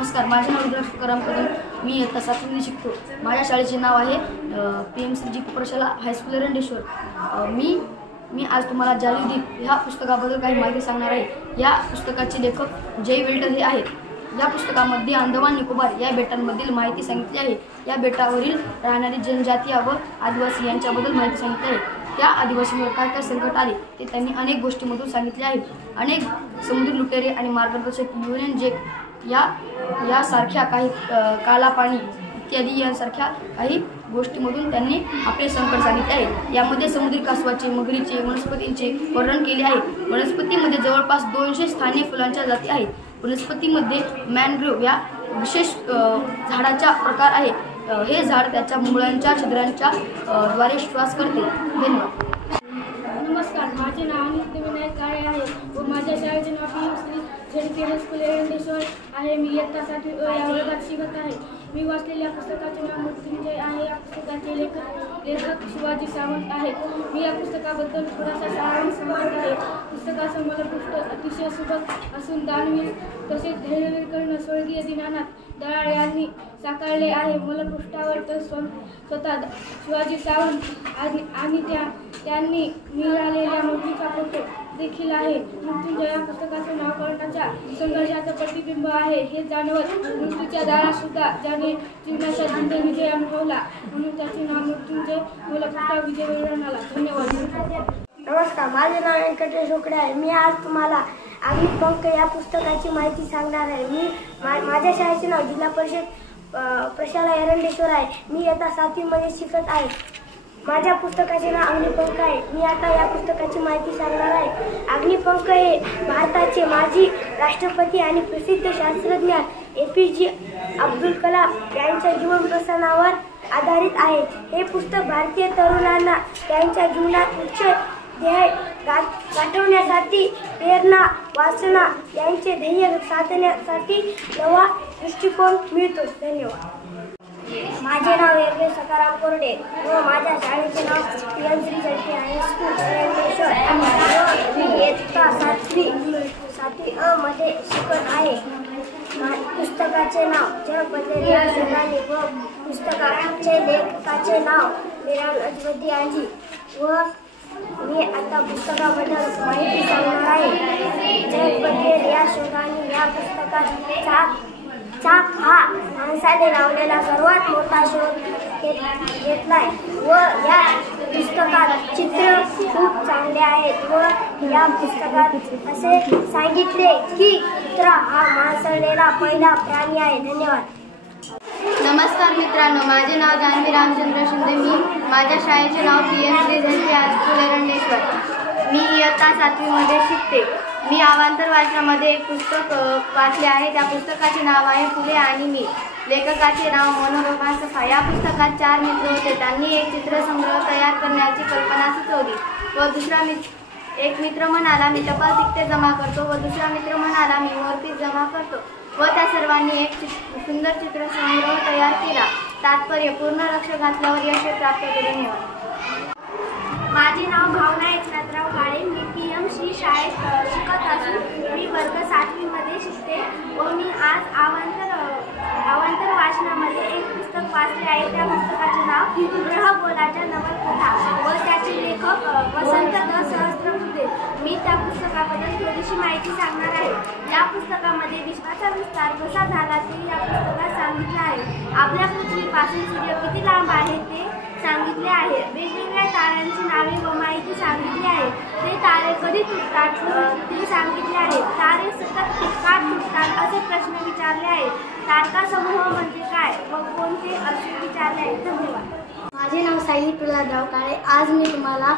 नमस्कार, माझे नाव रुद्राक्ष तुकाराम कदम. मी इयत्ता 7वीमध्ये शिकतो. माझ्या शाळेचे नाव आहे PM प्रशाला हायस्कूल एरंडेश्वर. मी आज तुम्हाला जालिदीप ह्या पुस्तकाबद्दल काही माहिती सांगणार आहे. या पुस्तकाचे लेखक जय वेल्टर हे आहेत. या पुस्तकामध्ये अंदमान निकोबार या बेटांमधील माहिती सांगितली आहे. या बेटावरील राहणारी जनजाती व आदिवासी यांच्याबद्दल माहिती सांगितली आहे. त्या आदिवासींवर काय काय संकट आले ते त्यांनी अनेक गोष्टींमधून सांगितले आहेत. अनेक समुद्री लुटेरे आणि मार्गदर्शक युनियन जॅक यासारख्या काही कालापाणी इत्यादी यांसारख्या काही गोष्टींमधून त्यांनी आपले संकट सांगितले आहे. यामध्ये समुद्री कासवाचे, मगरीचे, वनस्पतींचे वर्णन केले आहे. वनस्पतीमध्ये जवळपास 200 स्थानिक फुलांच्या जाती आहेत. वनस्पतीमध्ये मॅनग्रोव्ह या विशेष झाडाचा प्रकार आहे. हे झाड त्याच्या मुळांच्या छिद्रांच्या द्वारे श्वास करते. धन्यवाद. नमस्कार, माझे नाव नित्य विनायक काळे आहे व माझ्या शाळेचे नाव PM झेडपी हायस्कूल एरंडेश्वर आहे. मी इयत्ता 7वी या वर्गात शिकत आहे. मी वाचलेल्या पुस्तकाचे नाव मृत्युंजय आहे. या पुस्तकाचे लेखक शिवाजी सावंत आहेत. मी या पुस्तकाबद्दल थोडासा सारांश सांगत आहे. पुस्तकाचं मूलपृष्ठ अतिशय सुबक असून दानवीर तसेच धैर्यवीर कर्ण स्वर्गीय दीनानाथ दळाळ यांनी साकारले आहे. मूलपृष्ठावर तर स्वतः शिवाजी सावंत आणि त्यांनी मिळालेल्या मृत्यूचा फोटो देखील आहे. मृत्युंजय या पुस्तकाचं नाव कर्णाच्या संघर्षाचं प्रतिबिंब आहे हे जाणवत मृत्यूच्या दारात सुद्धा ज्याने जीवनाचा जिंद विजय मिळवला म्हणून त्याचे नाव मृत्युंजय मूलपृष्ठा विजय मिळवला. धन्यवाद. नमस्कार, माझे नाव व्यंकटेश उकडे आहे. मी आज तुम्हाला अग्निपंख या पुस्तकाची माहिती सांगणार आहे. माझ्या शाळेचे नाव जिल्हा परिषद प्रशाला एरंडेश्वर आहे. मी इयत्ता 7वीमध्ये शिकत आहे. माझ्या पुस्तकाचे नाव अग्निपंख आहे. मी आता या पुस्तकाची माहिती सांगणार आहे. अग्निपंख हे भारताचे माजी राष्ट्रपती आणि प्रसिद्ध शास्त्रज्ञ APJ अब्दुल कलाम यांच्या जीवन प्रस्थानावर आधारित आहे. हे पुस्तक भारतीय तरुणांना त्यांच्या जीवनात उच्च ध्येय गाठवण्यासाठी प्रेरणा, वासना यांचे ध्येय साधण्यासाठी नवा दृष्टिकोन मिळतो. धन्यवाद. माझे नाव योगेश सकाराम कोरडे व माझ्या शाळेचे नाव PM झेडपी हायस्कूल एरंडेश्वर. मी इयत्ता 7वी मध्ये शिकत आहे. पुस्तकाचे नाव जगबदलेल्या शोधाने व पुस्तकाचे लेखकाचे नाव मीरान अजमती यांची व मी आता पुस्तकाबद्दल माहिती सांगणार आहे. जगबदलेल्या शोधाने या पुस्तकात चाक हा माणसाने लावलेला सर्वात मोठा शोध घेतलाय व या पुस्तकात चित्र खूप चांगले आहेत व या पुस्तकात असे सांगितले की कुत्रा हा माणसाळलेला पहिला प्राणी आहे. धन्यवाद. नमस्कार मित्रांनो, माझे नाव जान्हवी रामचंद्र शिंदे. मी माझ्या शाळेचे नाव PM झेडपी हायस्कूल एरंडेश्वर. मी इयत्ता 7वीमध्ये शिकते. मी अवांतर वाचनामध्ये एक पुस्तक वाचले आहे. त्या पुस्तकाचे नाव आहे फुले आणि मी. लेखकाचे नाव मनोरमा सफा. या पुस्तकात 4 मित्र होते. त्यांनी एक चित्रसंग्रह तयार करण्याची कल्पना सुचवली व एक मित्र म्हणाला मी टपाल तिकिटे जमा करतो व दुसरा मित्र म्हणाला मी मोरपीस जमा करतो व त्या सर्वांनी एक सुंदर चित्रसंग्रह तयार केला. तात्पर्य पूर्ण लक्ष घातल्यावर यश प्राप्त केले. माझे नाव भावना एकनाथराव काळे. मी PM शाळेत शिकत असून मी वर्ग 7वीमध्ये शिकते व मी आज अवांतर वाचनामध्ये एक पुस्तक वाचले आहे. त्या पुस्तकाचे नाव ग्रहगोलाच्या नवलकथा व त्याचे लेखक वसंत द सहस्त्रबुद्धे. मी त्या पुस्तकाबद्दल थोडीशी माहिती सांगणार आहे. या पुस्तकामध्ये विश्वाचा विस्तार कसा झाला ते या पुस्तकात सांगितले आहे. आपल्या पृथ्वीपासून सूर्य किती लांब आहे ते सांगितले आहे. वेगवेगळ्या ताऱ्यांची नावे व माहिती सांगितली आहे. ते तारे कधी तुटतात ते सांगितले आहे. तारे सतत का तुटतात असे प्रश्न विचारले आहेत. तारका समूह म्हणजे काय व कोणते असे विचारले आहेत. धन्यवाद. माझे नाव सायली प्रल्हादराव काळे. आज मी तुम्हाला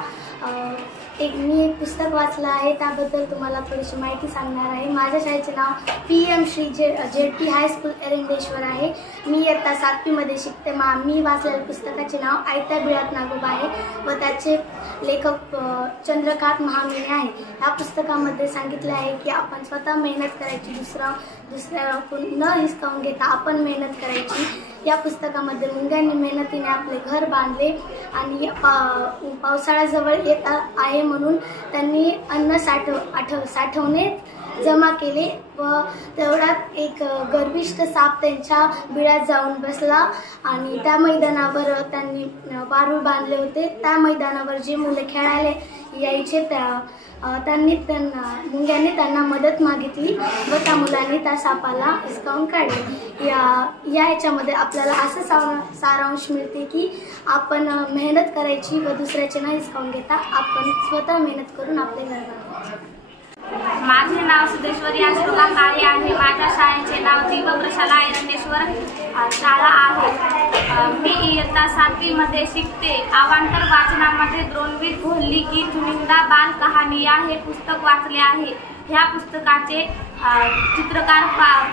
एक पुस्तक वाचलं आहे. त्याबद्दल तुम्हाला थोडीशी माहिती सांगणार आहे. माझ्या शाळेचे नाव PM झेडपी हायस्कूल एरंडेश्वर आहे. मी इयत्ता 7वीमध्ये शिकते. मी वाचलेल्या पुस्तकाचे नाव आयत्या बिळात नागोबा आहे व त्याचे लेखक चंद्रकांत महामेने आहे. या पुस्तकामध्ये सांगितले आहे की आपण स्वतः मेहनत करायची, दुसऱ्या न हिसकावून घेता आपण मेहनत करायची. या पुस्तकामध्ये मुंग्यांनी मेहनतीने आपले घर बांधले आणि पावसाळा जवळ येत आहे म्हणून त्यांनी अन्न साठवणे जमा केले व तेवढ्यात एक गर्विष्ठ साप त्यांच्या बिळात जाऊन बसला आणि त्या मैदानावर त्यांनी वारूळ बांधले होते. त्या मैदानावर जे मुलं खेळायला यायचे मुंग्यांनी त्यांना मदत मागितली व त्या मुलांनी त्या सापाला हिसकावून काढले. याच्यामध्ये आपल्याला असं सारांश मिळते की आपण मेहनत करायची व दुसऱ्याचे नाही हिसकावून घेता आपण स्वतः मेहनत करून आपले घर बांधायचे. माझे नाव सिद्धेश्वरी अशोका काळे आहे. माझ्या शाळेचे नाव दीपप्रशाला एरंडेश्वर शाळा आहे. मी इयत्ता 7वी मध्ये शिकते. अवांतर वाचनामध्ये द्रोणवीर घोलली की चुनिंदा बाल कहानिया हे पुस्तक वाचले आहे. ह्या पुस्तकाचे चित्रकार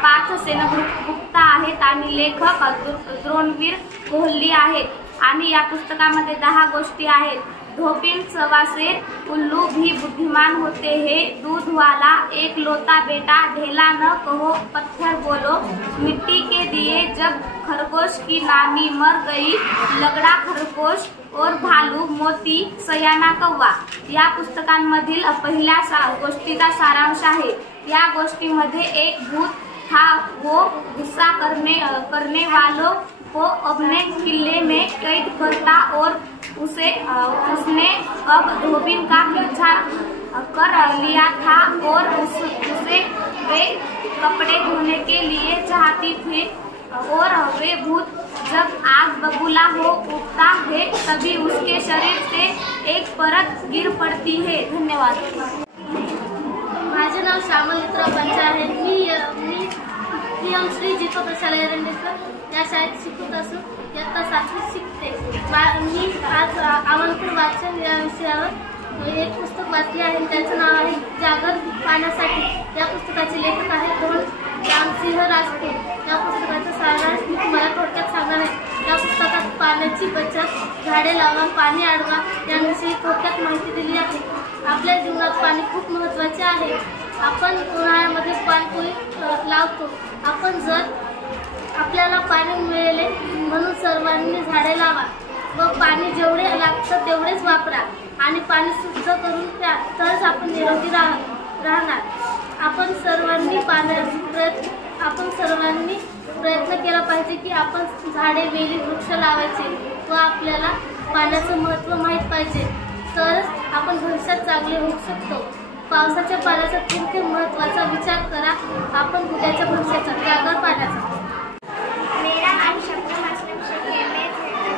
पार्थ सेनगुप्ता आहेत आणि लेखक द्रोणवीर घोलली आहेत आणि या पुस्तकामध्ये 10 गोष्टी आहेत. धोबिन सवासे उल्लू भी बुद्धिमान होते हैं, दूध वाला एक लोटा बेटा ढेला न कहो पत्थर बोलो, मिट्टी के दिए जब खरगोश की नानी मर गई, लगड़ा खरगोश और भालू मोती सयाना कौवा. या पुस्तकांमधील पहिल्या गोष्टीचा सारांश आहे. या गोष्टीमध्ये एक भूत था, वो गुस्सा करने वालों को अपने किले में कैद करता और उसने अब धोबिन का पीछा कर लिया था और उसे वे कपड़े धोने के लिए चाहती थी और वे भूत जब आग बबूला हो उठता है तभी उसके शरीर से एक परत गिर पड़ती है. धन्यवाद. माझे नाव श्यामलित्रा पंच आहे. मी PM श्री दीपप्रशाला एरंडेश्वर या शाळेत शिकत असून इयत्ता 7वीत शिकते. मी आज अवांतर वाचन या विषयावर एक पुस्तक वाचले आहे. त्याचं नाव आहे जागर पाण्यासाठी. या पुस्तकाचे लेखक आहेत रामसिंह राजपूत. या पुस्तकाचा सारांश मी तुम्हाला थोडक्यात सांगणार आहे. या पुस्तकात पाण्याची बचत, झाडे लावा, पाणी अडवा यांविषयी थोडक्यात माहिती दिली आहे. आपल्या जीवनात पाणी खूप महत्त्वाचे आहे. आपण उन्हाळ्यामध्ये पाणपोई लावतो. आपण जर आपल्याला पाणी मिळेल म्हणून सर्वांनी झाडे लावा व पाणी जेवढे लागतं तेवढेच वापरा आणि पाणी शुद्ध करून प्या, तरच आपण निरोगी राहणार. आपण सर्वांनी प्रयत्न केला पाहिजे की आपण झाडे, वेली, वृक्ष लावायचे व आपल्याला पाण्याचं महत्त्व माहीत पाहिजे, तरच आपण भविष्यात चांगले होऊ शकतो. पावसाच्या पाण्याचा खूप महत्त्वाचा विचार करा. आपण उद्याच्या भविष्याचा जागर पाण्याचा. मेरा नाम शबनम असलम शेख है. मैं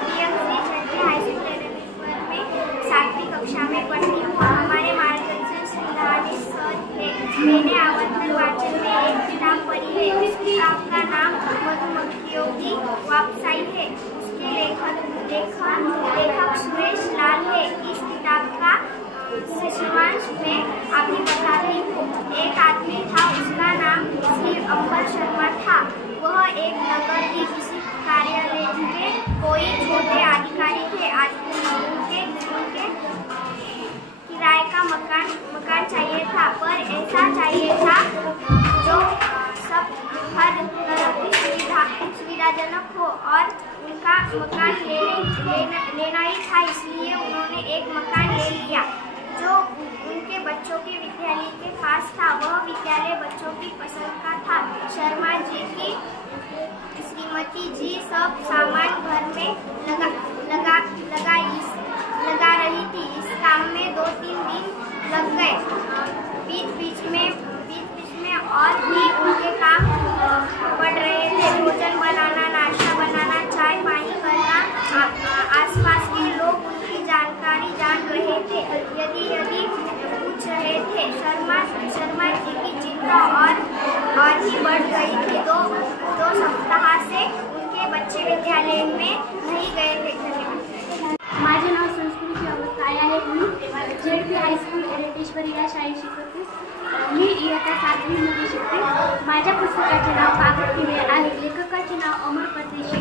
PM श्री झंडे हाई स्कूल एरंडेश्वर में 7वीं कक्षा में पढ़ती हूँ. हमारे मार्गदर्शन श्री राजेश सर थे. मैंने अवांतर वाचन में एक किताब पढ़ी है. इस किताब का नाम मधुमक्खियों की वापसाई है. उसके लेखक सुरेश लाल है. इस किताब का शिवांश में अभी बताती हूँ. एक आदमी था, उसका नाम श्री अंबर शर्मा था. वह एक नगर की किसी कार्यालय के कोई छोटे अधिकारी थे. उनके किराए का मकान चाहिए था, पर ऐसा चाहिए था जो सब हर तरह की सुविधाजनक हो और उनका मकान लेना ही था. इसलिए उन्होंने एक मकान ले लिया जो उनके बच्चों के विद्यालय के पास था. वह विद्यालय बच्चों की पसंद का था. शर्मा जी की श्रीमती जी सब सामान घर में लगा रही थी. इस काम में 2-3 दिन लग गए. बीच में और भी उनके काम पड़ रहे थे. भोजन बनाना, नाश्ता बनाना, चाय पानी करना. आसपास के लोग उनकी जानकारी जान रहे थे, यदि पूछ रहे थे. शर्मा जी की चिंता और ही बढ़ गई थी. दो सप्ताह से उनके बच्चे विद्यालय में नहीं गए थे. धन्यवाद. माझे नाव संस्कृती काळे आहे. मी झेडपी हायस्कूल एरंडेश्वर या शाळेत शिकवते. मी इयत्ता 7वी मध्ये शिकते. माझ्या पुस्तकाचे नाव कागद किडे आहे. लेखकाचे नाव अमर परदेशी.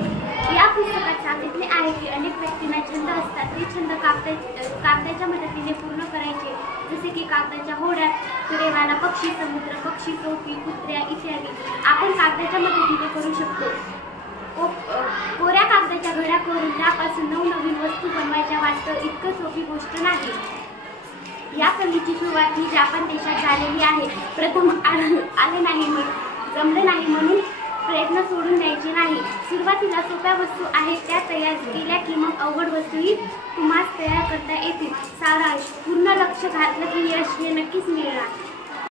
या पुस्तकात सांगितले आहे की अनेक व्यक्तींना छंद असतात. ते छंद कागदाच्या मदतीने पूर्ण करायचे, जसे की कागदाच्या होड्या, किडेवाला पक्षी, समुद्र पक्षी, टोपी, कुत्र्या इत्यादी आपण कागदाच्या मदतीने करू शकतो. कोऱ्या कागदाच्या घड्या करून त्यापासून नवनवीन वस्तू बनवायच्या वाटतं. इतकं सोपी गोष्ट नाही. या कलेची सुरुवात ही जपान देशात झालेली आहे. प्रथम आले नाही जमले नाही म्हणून प्रयत्न सोडून द्यायचे नाही. सुरुवातीला सोप्या वस्तू आहेत त्या तयार केल्या की मग अवघड वस्तूही तुम्हाला तयार करता येतील. सारांश: पूर्ण लक्ष घातलं की यश हे नक्कीच मिळणार.